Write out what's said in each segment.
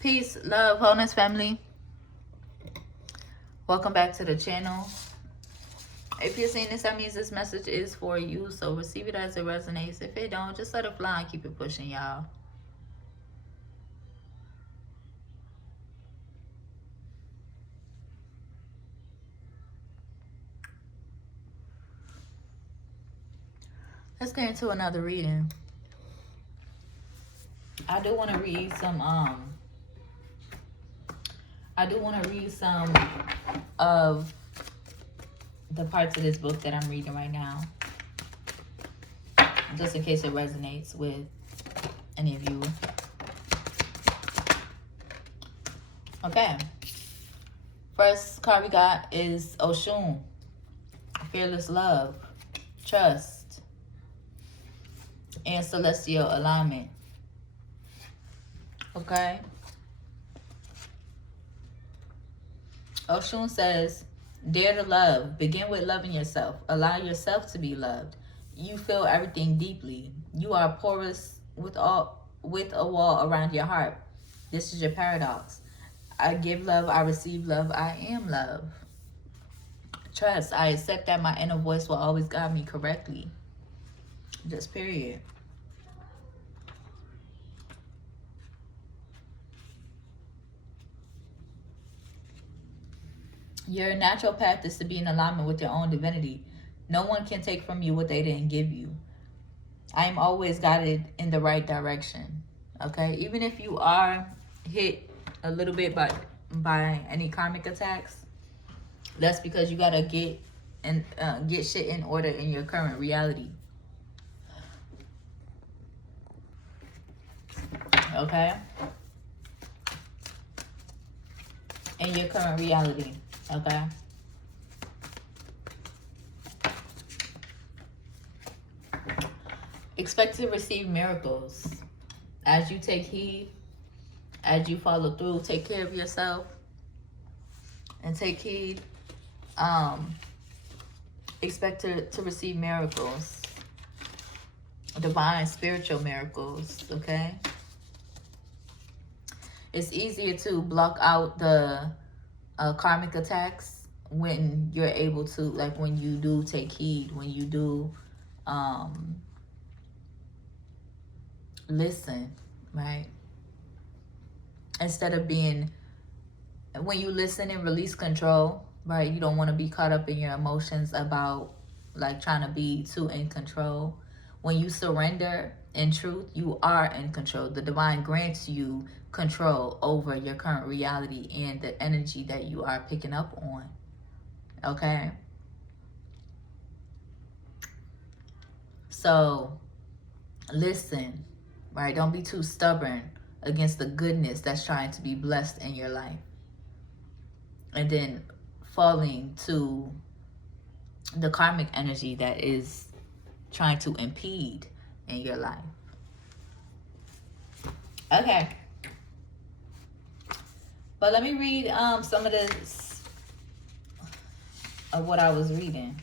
Peace, love, wholeness, family. Welcome back to the channel. If you're seeing this, that means this message is for you. So receive it as it resonates. If it don't, just let it fly and keep it pushing, y'all. Let's get into another reading. I do want to read some of the parts of this book that I'm reading right now, just in case it resonates with any of you. Okay. First card we got is Oshun. Fearless love, trust, and celestial alignment. Okay. Oshun says, dare to love. Begin with loving yourself. Allow yourself to be loved. You feel everything deeply. You are porous with a wall around your heart. This is your paradox. I give love, I receive love, I am love. Trust, I accept that my inner voice will always guide me correctly. Just period. Your natural path is to be in alignment with your own divinity. No one can take from you what they didn't give you. I am always guided in the right direction. Okay? Even if you are hit a little bit by any karmic attacks, that's because you gotta get shit in order in your current reality. Okay? In your current reality. Okay? Expect to receive miracles as you take heed, as you follow through. Take care of yourself and take heed. Expect to receive miracles, divine spiritual miracles. Okay? It's easier to block out the karmic attacks when you're able to, like when you do take heed, when you do listen, right? Instead of being, when you listen and release control, right? You don't want to be caught up in your emotions about like trying to be too in control. When you surrender in truth, you are in control. The divine grants you control over your current reality and the energy that you are picking up on. Okay? So, listen, right? Don't be too stubborn against the goodness that's trying to be blessed in your life. And then falling to the karmic energy that is trying to impede in your life. Okay. But let me read some of this of what I was reading.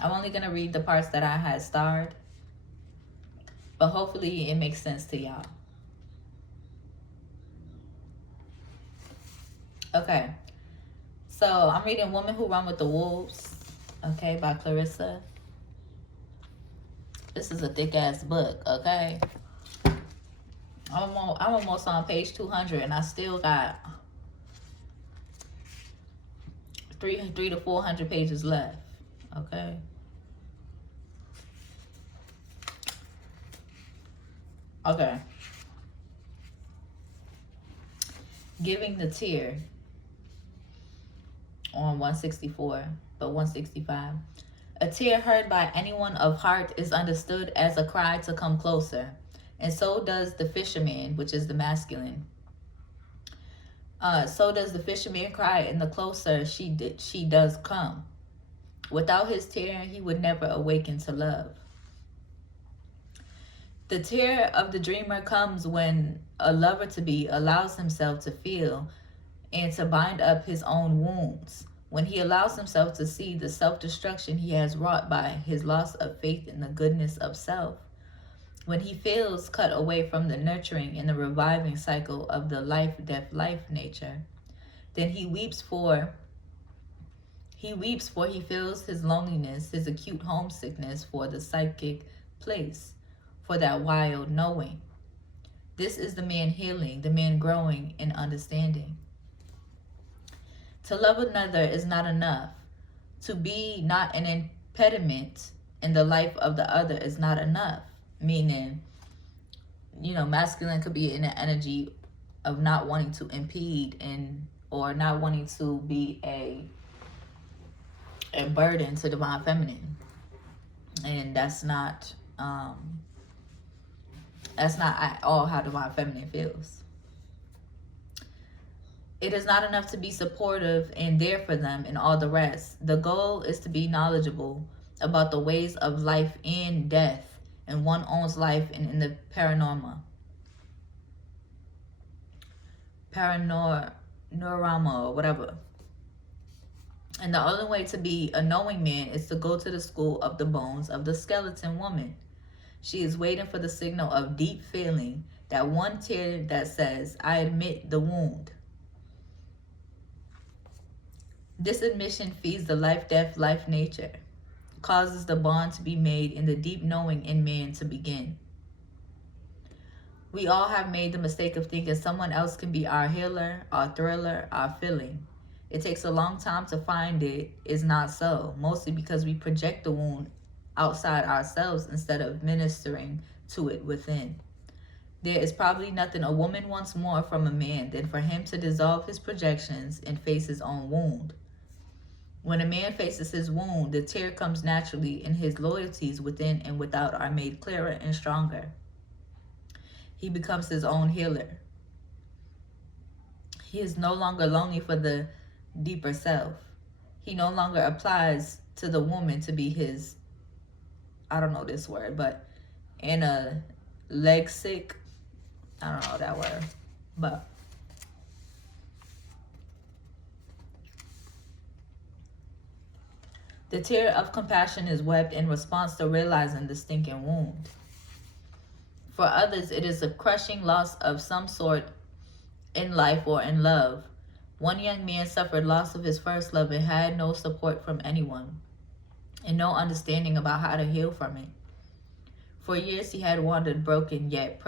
I'm only going to read the parts that I had starred. But hopefully it makes sense to y'all. Okay. So I'm reading Women Who Run with the Wolves. Okay, by Clarissa. This is a thick ass book, okay? I'm almost on page 200 and I still got 300 to 400 pages left, okay? Okay. Giving the Tear on 164, but 165. A tear heard by anyone of heart is understood as a cry to come closer. And so does the fisherman, which is the masculine. So does the fisherman cry, and the closer she does come. Without his tear, he would never awaken to love. The tear of the dreamer comes when a lover-to-be allows himself to feel and to bind up his own wounds, when he allows himself to see the self-destruction he has wrought by his loss of faith in the goodness of self. When he feels cut away from the nurturing and the reviving cycle of the life, death, life nature, then he weeps for he feels his loneliness, his acute homesickness for the psychic place, for that wild knowing. This is the man healing, the man growing in understanding. To love another is not enough. To be not an impediment in the life of the other is not enough. Meaning, masculine could be in the energy of not wanting to impede or not wanting to be a burden to divine feminine. And that's not at all how divine feminine feels. It is not enough to be supportive and there for them and all the rest. The goal is to be knowledgeable about the ways of life and death in one's own life and in the paranormal or whatever. And the only way to be a knowing man is to go to the school of the bones of the skeleton woman. She is waiting for the signal of deep feeling, that one tear that says, I admit the wound. This admission feeds the life, death, life nature, causes the bond to be made and the deep knowing in man to begin. We all have made the mistake of thinking someone else can be our healer, our thriller, our feeling. It takes a long time to find it is not so, mostly because we project the wound outside ourselves instead of ministering to it within. There is probably nothing a woman wants more from a man than for him to dissolve his projections and face his own wound. When a man faces his wound, the tear comes naturally, and his loyalties within and without are made clearer and stronger. He becomes his own healer. He is no longer lonely for the deeper self. He no longer applies to the woman to be his, I don't know this word, but lexic, I don't know that word, but the tear of compassion is wept in response to realizing the stinking wound. For others, it is a crushing loss of some sort in life or in love. One young man suffered loss of his first love and had no support from anyone and no understanding about how to heal from it. For years he had wandered broken, yet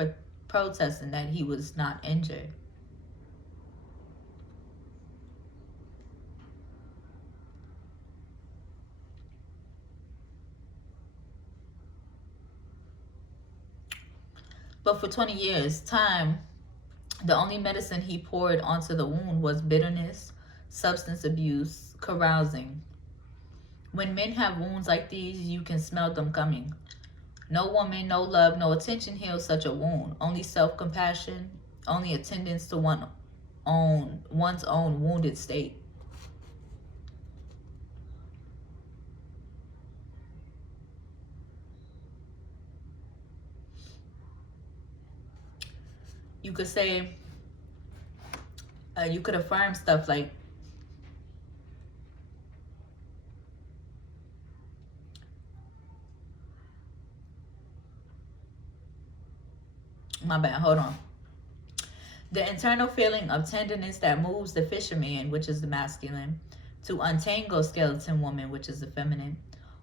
protesting that he was not injured. But for 20 years, the only medicine he poured onto the wound was bitterness, substance abuse, carousing. When men have wounds like these, you can smell them coming. No woman, no love, no attention heals such a wound. Only self-compassion, only attendance to one's own wounded state. You could say, you could affirm stuff like, my bad, hold on. The internal feeling of tenderness that moves the fisherman, which is the masculine, to untangle skeleton woman, which is the feminine,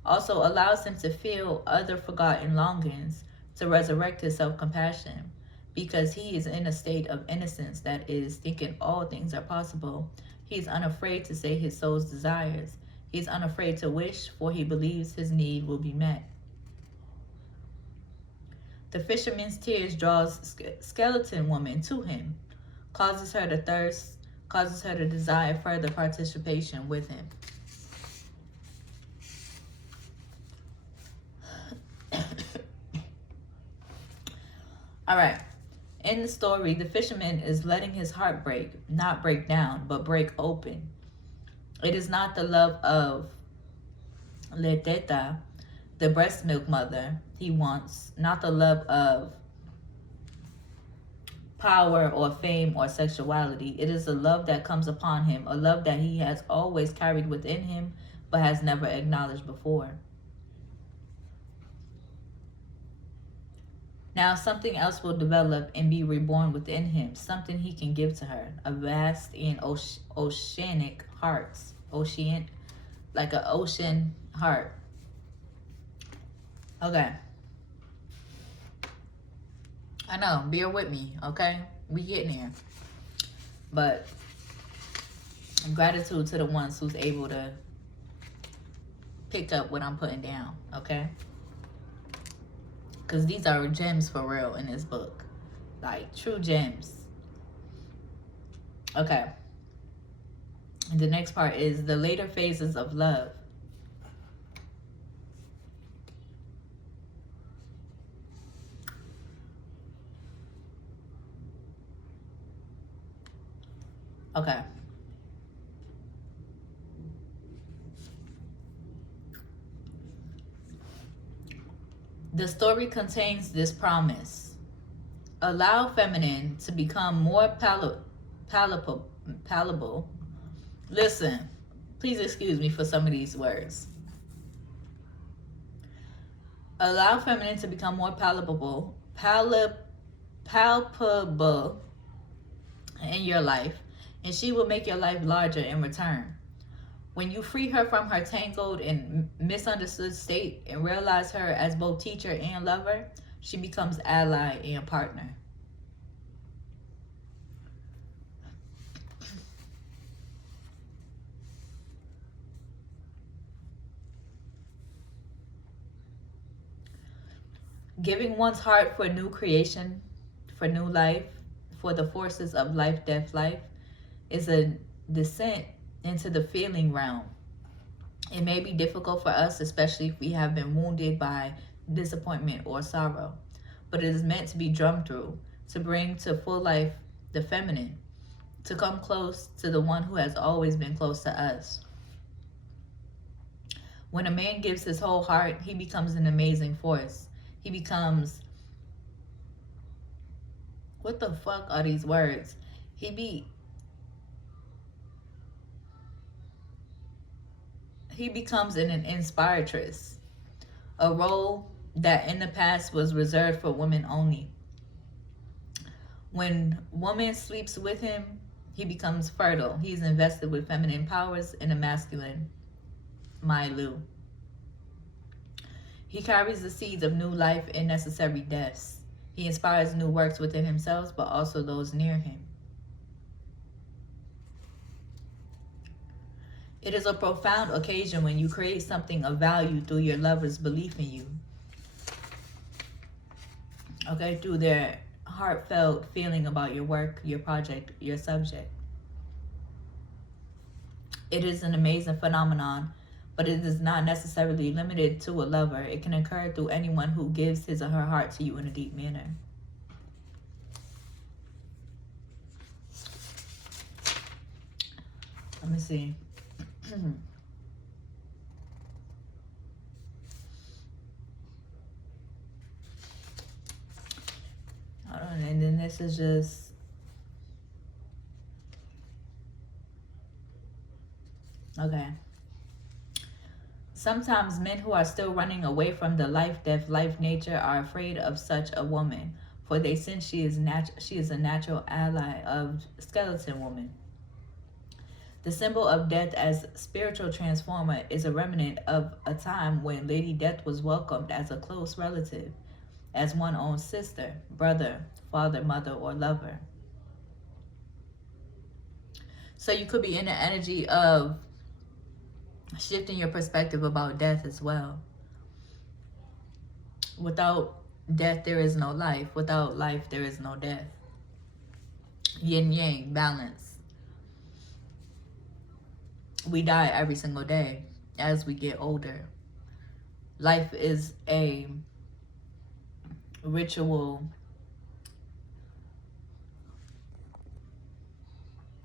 also allows him to feel other forgotten longings, to resurrect his self-compassion, because he is in a state of innocence that is thinking all things are possible. He is unafraid to say his soul's desires. He is unafraid to wish, for he believes his need will be met. The fisherman's tears draws skeleton woman to him, causes her to thirst, causes her to desire further participation with him. All right. In the story, the fisherman is letting his heart break, not break down, but break open. It is not the love of Le Teta, the breast milk mother, he wants, not the love of power or fame or sexuality. It is a love that comes upon him, a love that he has always carried within him, but has never acknowledged before. Now something else will develop and be reborn within him, something he can give to her. A vast and oceanic hearts. Ocean, like an ocean heart. Okay. I know, bear with me, okay? We getting there. But gratitude to the ones who's able to pick up what I'm putting down, okay? Because these are gems for real in this book. Like, true gems. Okay. And the next part is the later phases of love. Okay. The story contains this promise. Allow feminine to become more palatable. Listen, please excuse me for some of these words. Allow feminine to become more palpable in your life, and she will make your life larger in return. When you free her from her tangled and misunderstood state and realize her as both teacher and lover, she becomes ally and partner. Giving one's heart for new creation, for new life, for the forces of life, death, life, is a descent into the feeling realm. It may be difficult for us, especially if we have been wounded by disappointment or sorrow, but it is meant to be drummed through, to bring to full life the feminine, to come close to the one who has always been close to us. When a man gives his whole heart, he becomes an amazing force. He becomes, what the fuck are these words? He becomes an inspiratress, a role that in the past was reserved for women only. When woman sleeps with him, he becomes fertile. He's invested with feminine powers in a masculine milieu. He carries the seeds of new life and necessary deaths. He inspires new works within himself, but also those near him. It is a profound occasion when you create something of value through your lover's belief in you. Okay, through their heartfelt feeling about your work, your project, your subject. It is an amazing phenomenon, but it is not necessarily limited to a lover. It can occur through anyone who gives his or her heart to you in a deep manner. Let me see. Hold on, and then this is just okay. Sometimes men who are still running away from the life, death, life nature are afraid of such a woman, for they sense she is a natural ally of skeleton woman. The symbol of death as spiritual transformer is a remnant of a time when Lady Death was welcomed as a close relative, as one's own sister, brother, father, mother, or lover. So you could be in the energy of shifting your perspective about death as well. Without death, there is no life. Without life, there is no death. Yin yang, balance. We die every single day as we get older. Life is a ritual.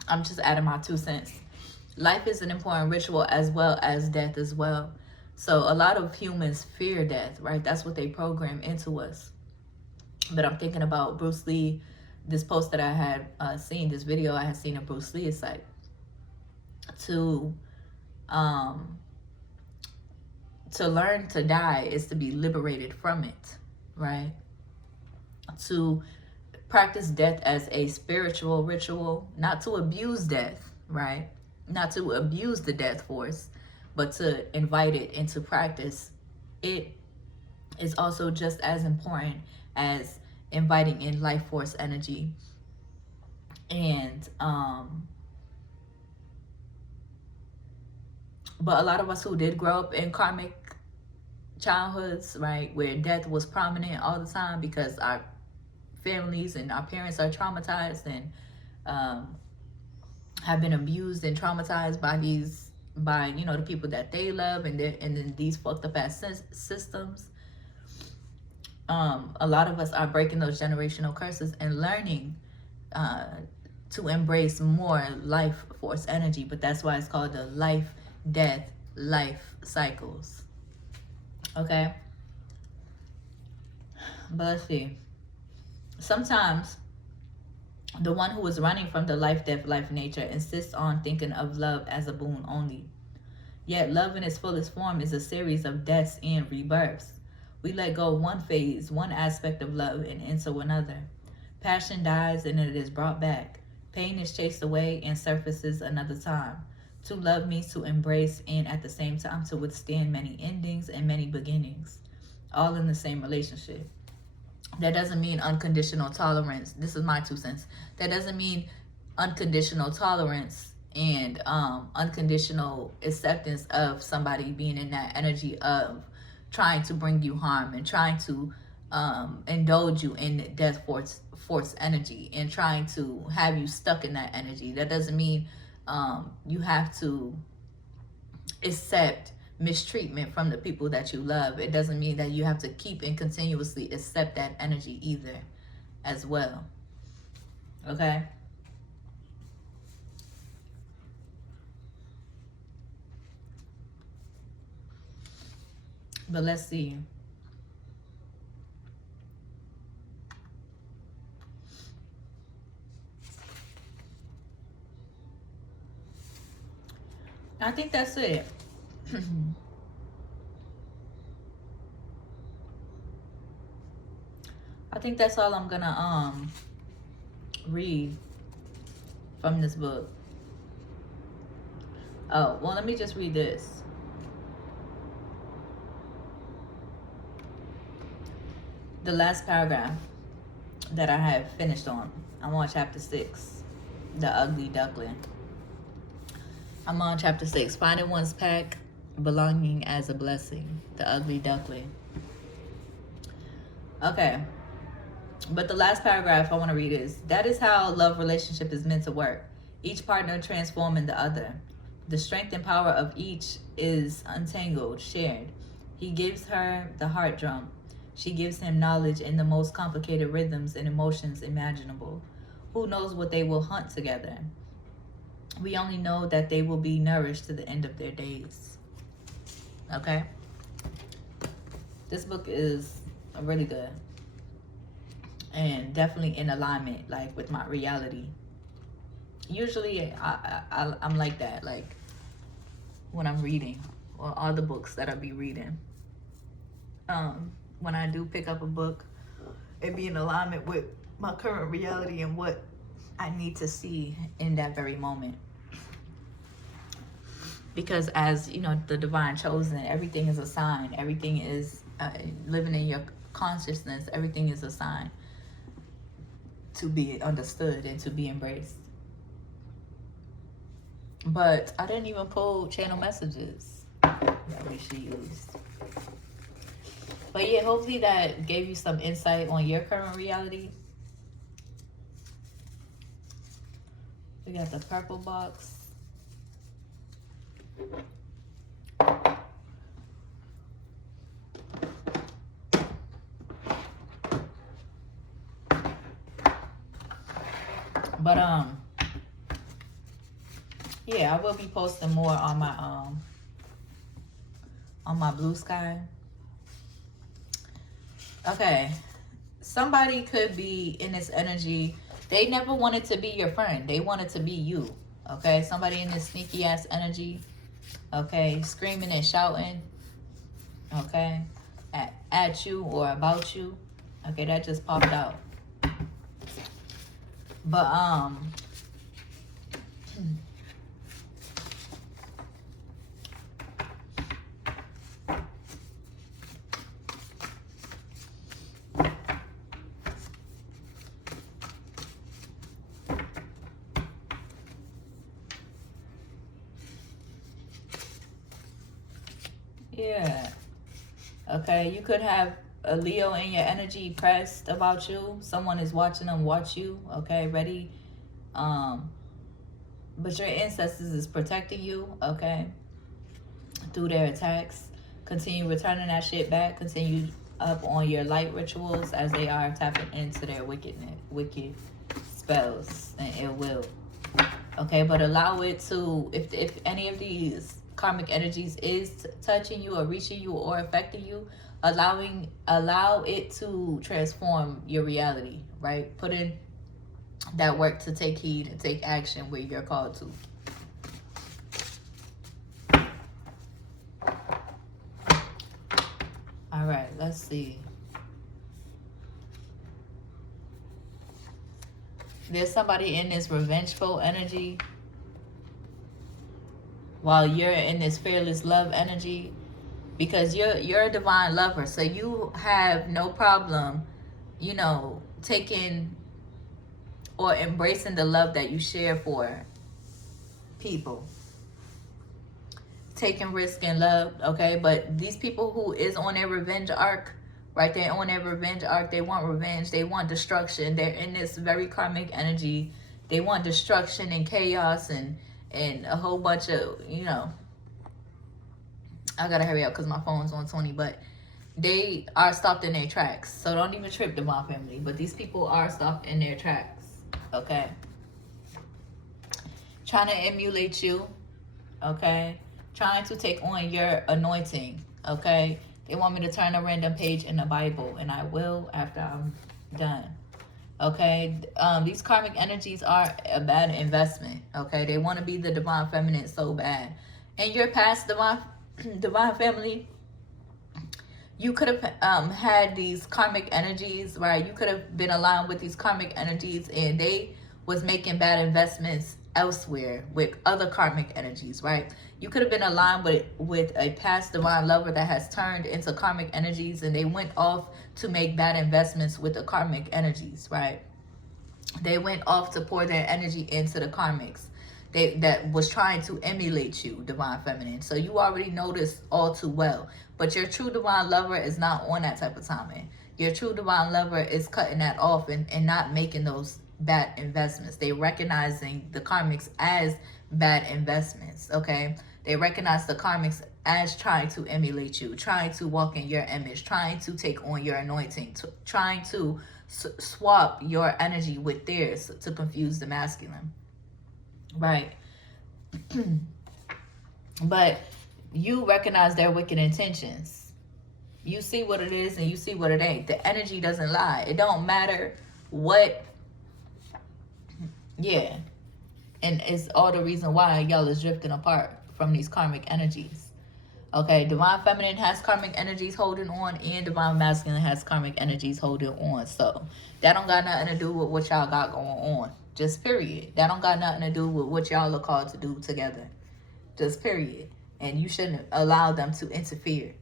I'm just adding my 2 cents. Life is an important ritual as well as death as well. So a lot of humans fear death, right? That's what they program into us. But I'm thinking about Bruce Lee, this post that I had seen, this video I had seen of Bruce Lee. It's like to learn to die is to be liberated from it, right? to practice death as a spiritual ritual, not to abuse death, right? Not to abuse the death force, but to invite it into practice. It is also just as important as inviting in life force energy. And but a lot of us who did grow up in karmic childhoods, right, where death was prominent all the time because our families and our parents are traumatized and have been abused and traumatized by the people that they love, and then these fucked up ass systems. A lot of us are breaking those generational curses and learning to embrace more life force energy. But that's why it's called the life death life cycles. Okay, but let's see. Sometimes the one who is running from the life death life nature insists on thinking of love as a boon only. Yet love in its fullest form is a series of deaths and rebirths. We let go one phase, one aspect of love, and enter another. Passion dies and it is brought back. Pain is chased away and surfaces another time. To love means to embrace and at the same time to withstand many endings and many beginnings, all in the same relationship. That doesn't mean unconditional tolerance. This is my 2 cents. That doesn't mean unconditional tolerance and unconditional acceptance of somebody being in that energy of trying to bring you harm and trying to indulge you in death force energy and trying to have you stuck in that energy. That doesn't mean you have to accept mistreatment from the people that you love. It doesn't mean that you have to keep and continuously accept that energy either as well. Okay? But let's see. I think that's it. I think that's all I'm gonna read from this book. Oh, well, let me just read this. The last paragraph that I have finished on. I'm on chapter 6, The Ugly Duckling. I'm on chapter 6, Finding One's Pack, Belonging as a Blessing, The Ugly Duckling. Okay, but the last paragraph I want to read is, that is how a love relationship is meant to work. Each partner transforming the other. The strength and power of each is untangled, shared. He gives her the heart drum. She gives him knowledge in the most complicated rhythms and emotions imaginable. Who knows what they will hunt together? We only know that they will be nourished to the end of their days. Okay? This book is really good. And definitely in alignment, like, with my reality. Usually, I'm like that, like, when I'm reading, or all the books that I'll be reading. When I do pick up a book, it be in alignment with my current reality and what I need to see in that very moment. Because as, you know, the divine chosen, everything is a sign. Everything is living in your consciousness. Everything is a sign to be understood and to be embraced. But I didn't even pull channel messages that we should use. But yeah, hopefully that gave you some insight on your current reality. We got the purple box. But yeah, I will be posting more on my Blue Sky. Okay, somebody could be in this energy. They never wanted to be your friend. They wanted to be you. Okay, somebody in this sneaky ass energy. Okay, screaming and shouting. Okay, at you or about you. Okay, that just popped out. But yeah. Okay, you could have a Leo in your energy pressed about you. Someone is watching them watch you. Okay, ready. Um, but your ancestors is protecting you. Okay, through their attacks. Continue returning that shit back. Continue up on your light rituals as they are tapping into their wicked spells and ill will. Okay, but allow it to, if any of these karmic energies is touching you or reaching you or affecting you, allow it to transform your reality, right? Put in that work to take heed and take action where you're called to. All right, let's see. There's somebody in this revengeful energy while you're in this fearless love energy, because you're a divine lover, so you have no problem, you know, taking or embracing the love that you share for people, taking risk in love. Okay, but these people who is on their revenge arc, right? They're on their revenge arc. They want revenge. They want destruction. They're in this very karmic energy. They want destruction and chaos and a whole bunch of, you know, I gotta hurry up because my phone's on 20, but they are stopped in their tracks. So don't even trip, Divine Family. But these people are stopped in their tracks. Okay, trying to emulate you. Okay, trying to take on your anointing. Okay, they want me to turn a random page in the Bible, and I will after I'm done. Okay, these karmic energies are a bad investment. Okay, they want to be the divine feminine so bad. And your past divine family, you could have had these karmic energies, right? You could have been aligned with these karmic energies, and they was making bad investments elsewhere with other karmic energies, right? You could have been aligned with a past divine lover that has turned into karmic energies, and they went off to make bad investments with the karmic energies, right? They went off to pour their energy into the karmics that was trying to emulate you, divine feminine. So you already know this all too well. But your true divine lover is not on that type of timing. Your true divine lover is cutting that off and not making those bad investments. They recognizing the karmics as bad investments, okay? They recognize the karmics as trying to emulate you, trying to walk in your image, trying to take on your anointing, trying to swap your energy with theirs to confuse the masculine, right? But you recognize their wicked intentions. You see what it is and you see what it ain't. The energy doesn't lie. It don't matter what. Yeah. And it's all the reason why y'all is drifting apart from these karmic energies. Okay, divine feminine has karmic energies holding on, and divine masculine has karmic energies holding on. So that don't got nothing to do with what y'all got going on. Just period. That don't got nothing to do with what y'all are called to do together. Just period. And you shouldn't allow them to interfere,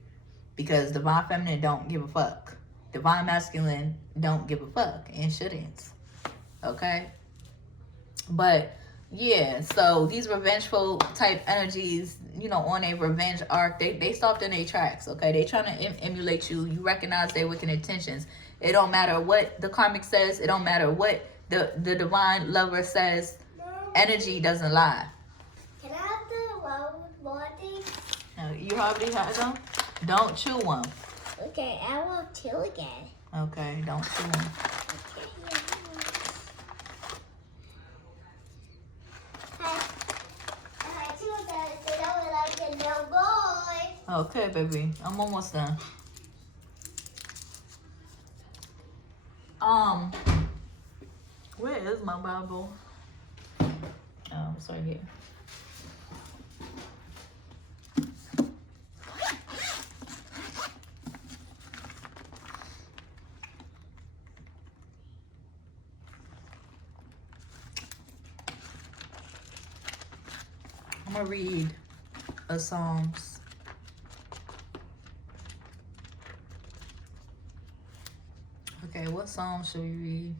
because divine feminine don't give a fuck. Divine masculine don't give a fuck and shouldn't. Okay? But yeah, so these revengeful type energies, you know, on a revenge arc, they stopped in their tracks, okay? They trying to emulate you. You recognize their wicked intentions. It don't matter what the karmic says. It don't matter what the divine lover says. Energy doesn't lie. Can I have the more things? You already had them? Don't chew them. Okay, I will chew again. Okay, don't chew them. Okay, baby. I'm almost done. Where is my Bible? Oh, it's right here. going to read a Psalms. Okay, what Psalm should we read?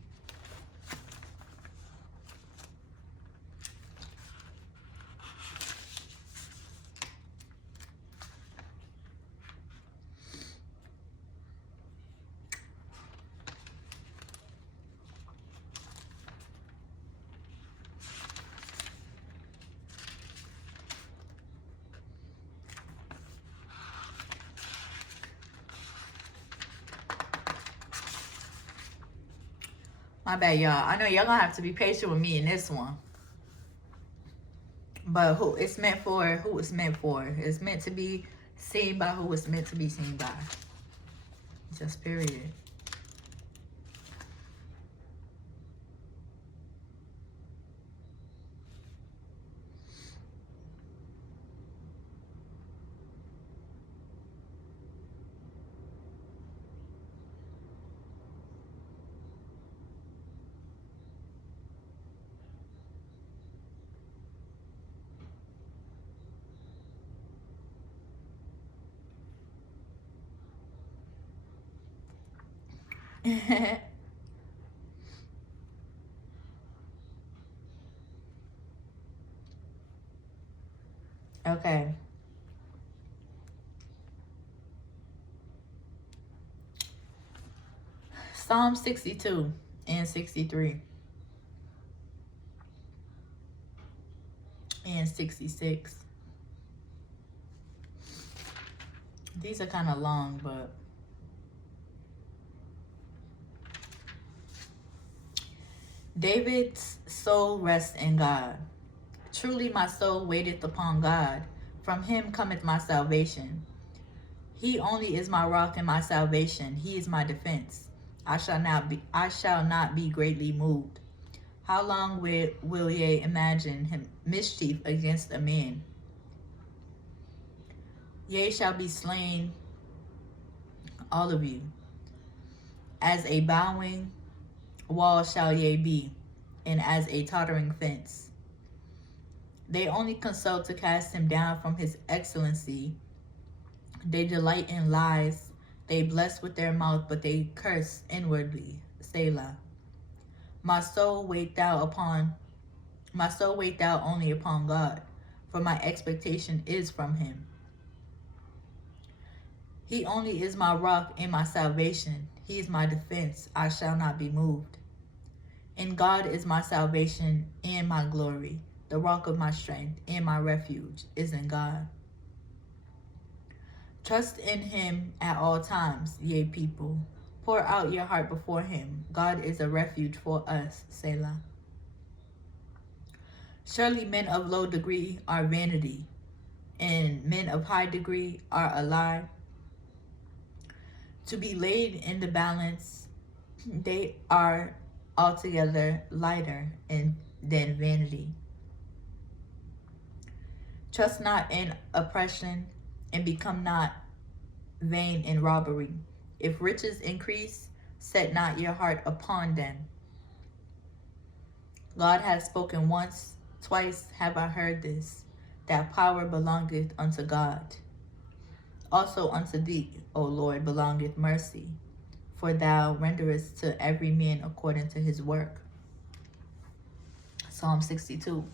My bad, y'all. I know y'all gonna have to be patient with me in this one. But who it's meant for, who it's meant for. It's meant to be seen by who it's meant to be seen by. Just period. Okay. Psalm 62 and 63 and 66. These are kind of long, but David's soul rests in God. Truly my soul waiteth upon God. From him cometh my salvation. He only is my rock and my salvation. He is my defense. I shall not be greatly moved. How long will ye imagine him mischief against a man? Ye shall be slain, all of you. As a bowing wall shall ye be, and as a tottering fence. They only consult to cast him down from his excellency. They delight in lies. They bless with their mouth, but they curse inwardly. Selah. My soul wait thou only upon God, for my expectation is from him. He only is my rock and my salvation. He is my defense. I shall not be moved. In God is my salvation and my glory. The rock of my strength and my refuge is in God. Trust in him at all times, ye people. Pour out your heart before him. God is a refuge for us. Selah. Surely men of low degree are vanity, and men of high degree are a lie. To be laid in the balance, they are altogether lighter than vanity. Trust not in oppression, and become not vain in robbery. If riches increase, set not your heart upon them. God hath spoken once, twice have I heard this, that power belongeth unto God. Also unto thee, O Lord, belongeth mercy, for thou renderest to every man according to his work. Psalm 62.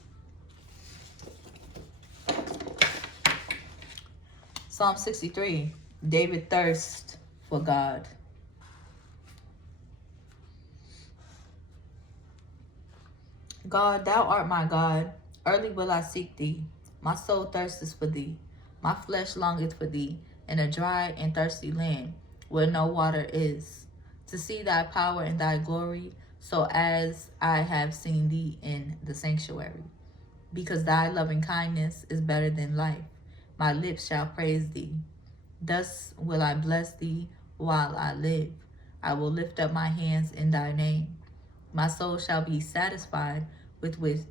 Psalm 63. David thirsts for God. God, thou art my God. Early will I seek thee. My soul thirsteth for thee. My flesh longeth for thee, in a dry and thirsty land, where no water is, to see thy power and thy glory, so as I have seen thee in the sanctuary. Because thy loving kindness is better than life, my lips shall praise thee. Thus will I bless thee while I live. I will lift up my hands in thy name. My soul shall be satisfied with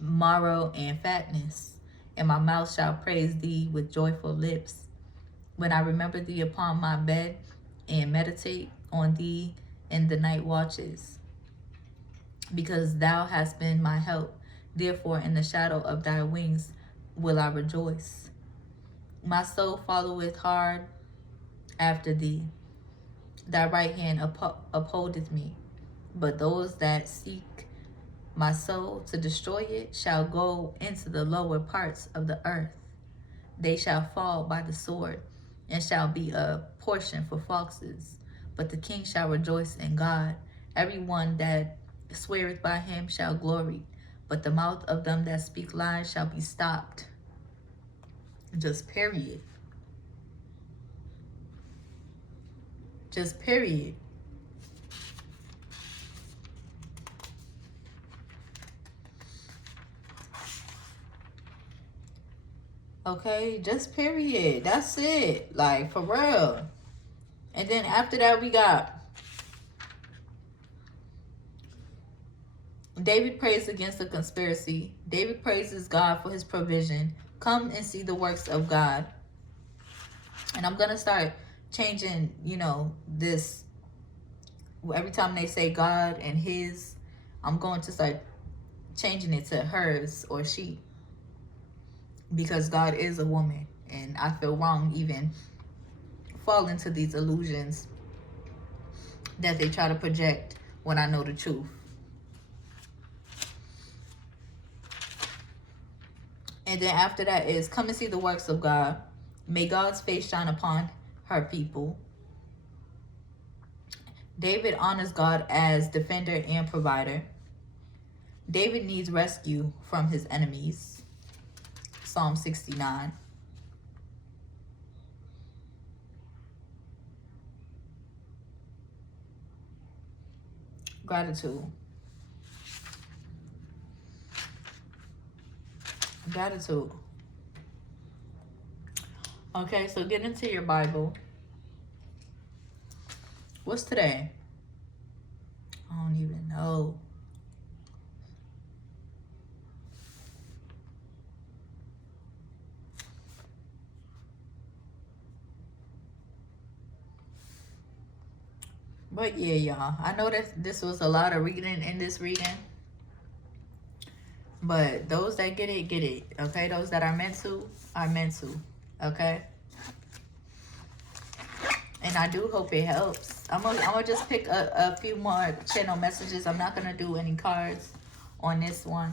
marrow and fatness, and my mouth shall praise thee with joyful lips. When I remember thee upon my bed and meditate on thee in the night watches, because thou hast been my help. Therefore, in the shadow of thy wings will I rejoice. My soul followeth hard after thee. Thy right hand upholdeth me. But those that seek my soul to destroy it shall go into the lower parts of the earth. They shall fall by the sword, and shall be a portion for foxes. But the king shall rejoice in God. Every one that sweareth by him shall glory. But the mouth of them that speak lies shall be stopped. Just period. Just period. Okay, just period. That's it. Like, for real. And then after that, we got David prays against the conspiracy. David praises God for his provision. Come and see the works of God. And I'm going to start changing, this. Every time they say God and his, I'm going to start changing it to hers or she. Because God is a woman. And I feel wrong even fall into these illusions that they try to project when I know the truth. And then after that is come and see the works of God. May God's face shine upon her people. David honors God as defender and provider. David needs rescue from his enemies. Psalm 69. Gratitude. Gratitude. Okay, so get into your Bible. What's today? I don't even know. But yeah, y'all. I know that this was a lot of reading in this reading. But those that get it, get it. Okay? Those that are meant to, are meant to. Okay? And I do hope it helps. I'm gonna just pick a few more channel messages. I'm not going to do any cards on this one.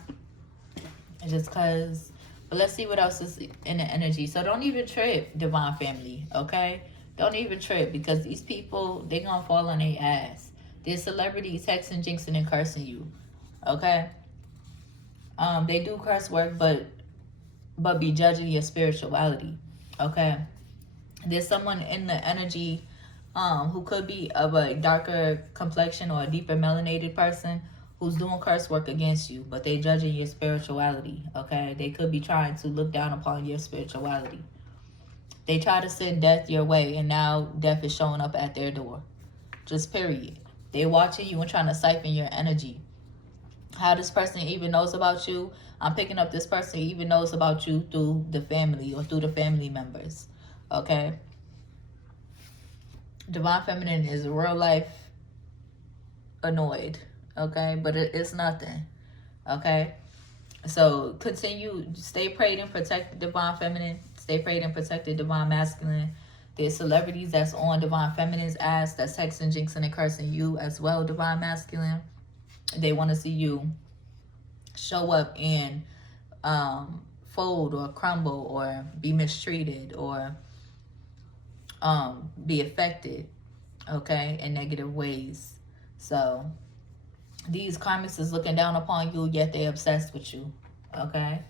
Just because. But let's see what else is in the energy. So don't even trip, Divine Family. Okay? Don't even trip. Because these people, they going to fall on their ass. They're celebrities texting, jinxing, and cursing you. Okay? They do curse work, but be judging your spirituality. Okay? There's someone in the energy who could be of a darker complexion or a deeper melanated person who's doing curse work against you, but they judging your spirituality. Okay? They could be trying to look down upon your spirituality. They try to send death your way, and now death is showing up at their door. Just period. They watching you and trying to siphon your energy. How this person even knows about you, I'm picking up this person even knows about you through the family or through the family members. Okay? Divine Feminine is real life annoyed. Okay? But it's nothing. Okay? So continue, stay prayed and protect the Divine Feminine. Stay prayed and protect the Divine Masculine. There's celebrities that's on Divine Feminine's ass that's texting, jinxing, and cursing you as well, Divine Masculine. They want to see you show up and fold or crumble or be mistreated or be affected, okay, in negative ways. So these karmics is looking down upon you, yet they obsessed with you, okay?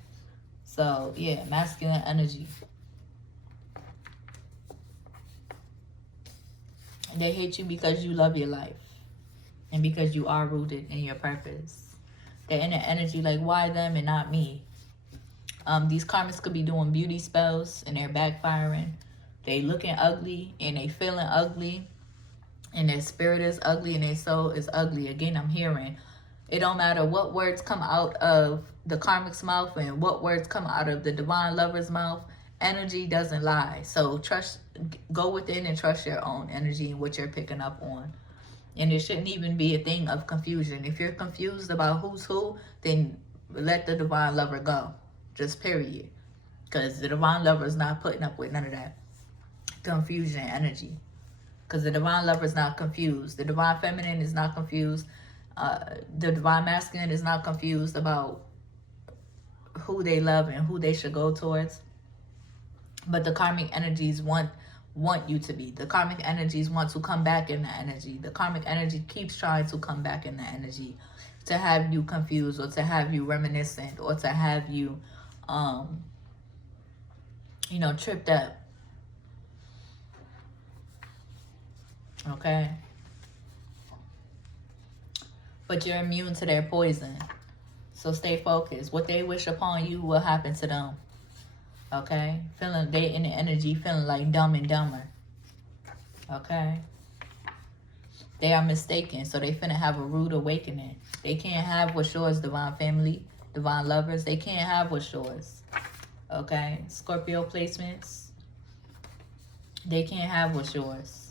So yeah, masculine energy. They hate you because you love your life and because you are rooted in your purpose. They're in the energy like, why them and not me? These karmics could be doing beauty spells and they're backfiring. They looking ugly and they feeling ugly. And their spirit is ugly and their soul is ugly. Again, I'm hearing. It don't matter what words come out of the karmic's mouth and what words come out of the divine lover's mouth. Energy doesn't lie. So go within and trust your own energy and what you're picking up on. And there shouldn't even be a thing of confusion. If you're confused about who's who, then let the divine lover go. Just period. Because the divine lover is not putting up with none of that confusion energy. Because the divine lover is not confused. The divine feminine is not confused. The divine masculine is not confused about who they love and who they should go towards. But the karmic energies want you to be. The karmic energies want to come back in the energy. The karmic energy keeps trying to come back in the energy to have you confused, or to have you reminiscent, or to have you tripped up. Okay? But you're immune to their poison. So stay focused. What they wish upon you will happen to them. Okay? Feeling they in the energy, feeling like Dumb and Dumber. Okay? They are mistaken, so they finna have a rude awakening. They can't have what's yours, divine family, divine lovers. They can't have what's yours. Okay? Scorpio placements. They can't have what's yours.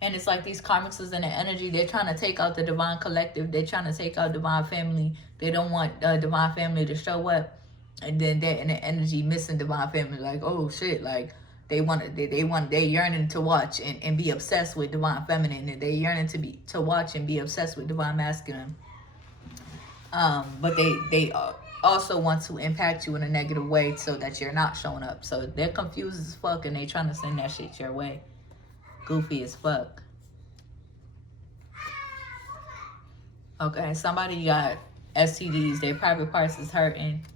And it's like these karmics is in the energy. They're trying to take out the divine collective. They're trying to take out divine family. They don't want divine family to show up. And then they're in the energy missing divine family. Like, oh shit, like they yearning to watch and be obsessed with divine feminine. And they yearning to watch and be obsessed with divine masculine. But they also want to impact you in a negative way so that you're not showing up. So they're confused as fuck and they trying to send that shit your way. Goofy as fuck. Okay, somebody got STDs. Their private parts is hurting.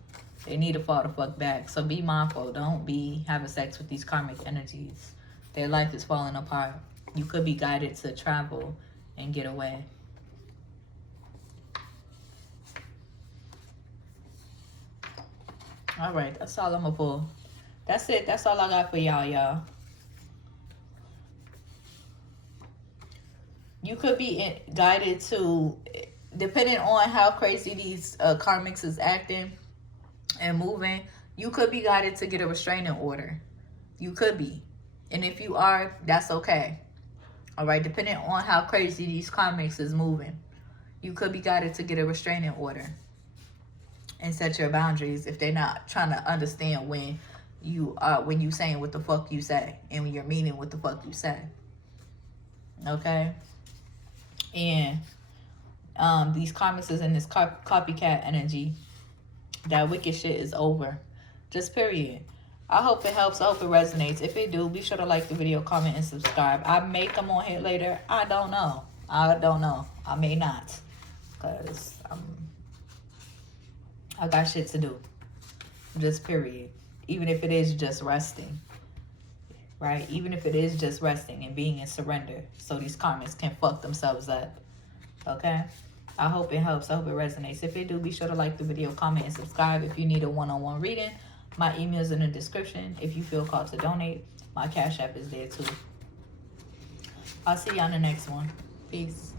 They need to fall the fuck back. So be mindful. Don't be having sex with these karmic energies. Their life is falling apart. You could be guided to travel and get away. All right, that's all I'm gonna pull. That's it. That's all I got for y'all. You could be guided to, depending on how crazy these karmics is acting and moving, you could be guided to get a restraining order. You could be. And if you are, that's okay. All right, depending on how crazy these karmics is moving, you could be guided to get a restraining order and set your boundaries if they're not trying to understand when you saying what the fuck you say and when you're meaning what the fuck you say. Okay? And these karmics is in this copycat energy. That wicked shit is over. Just period. I hope it helps. I hope it resonates. If it do, be sure to like the video, comment, and subscribe. I may come on here later. I don't know. I may not. Because I got shit to do. Just period. Even if it is just resting. Right? Even if it is just resting and being in surrender. So these karmics can fuck themselves up. Okay? I hope it helps. I hope it resonates. If it do, be sure to like the video, comment, and subscribe. If you need a one-on-one reading, my email is in the description. If you feel called to donate, my Cash App is there too. I'll see you on the next one. Peace.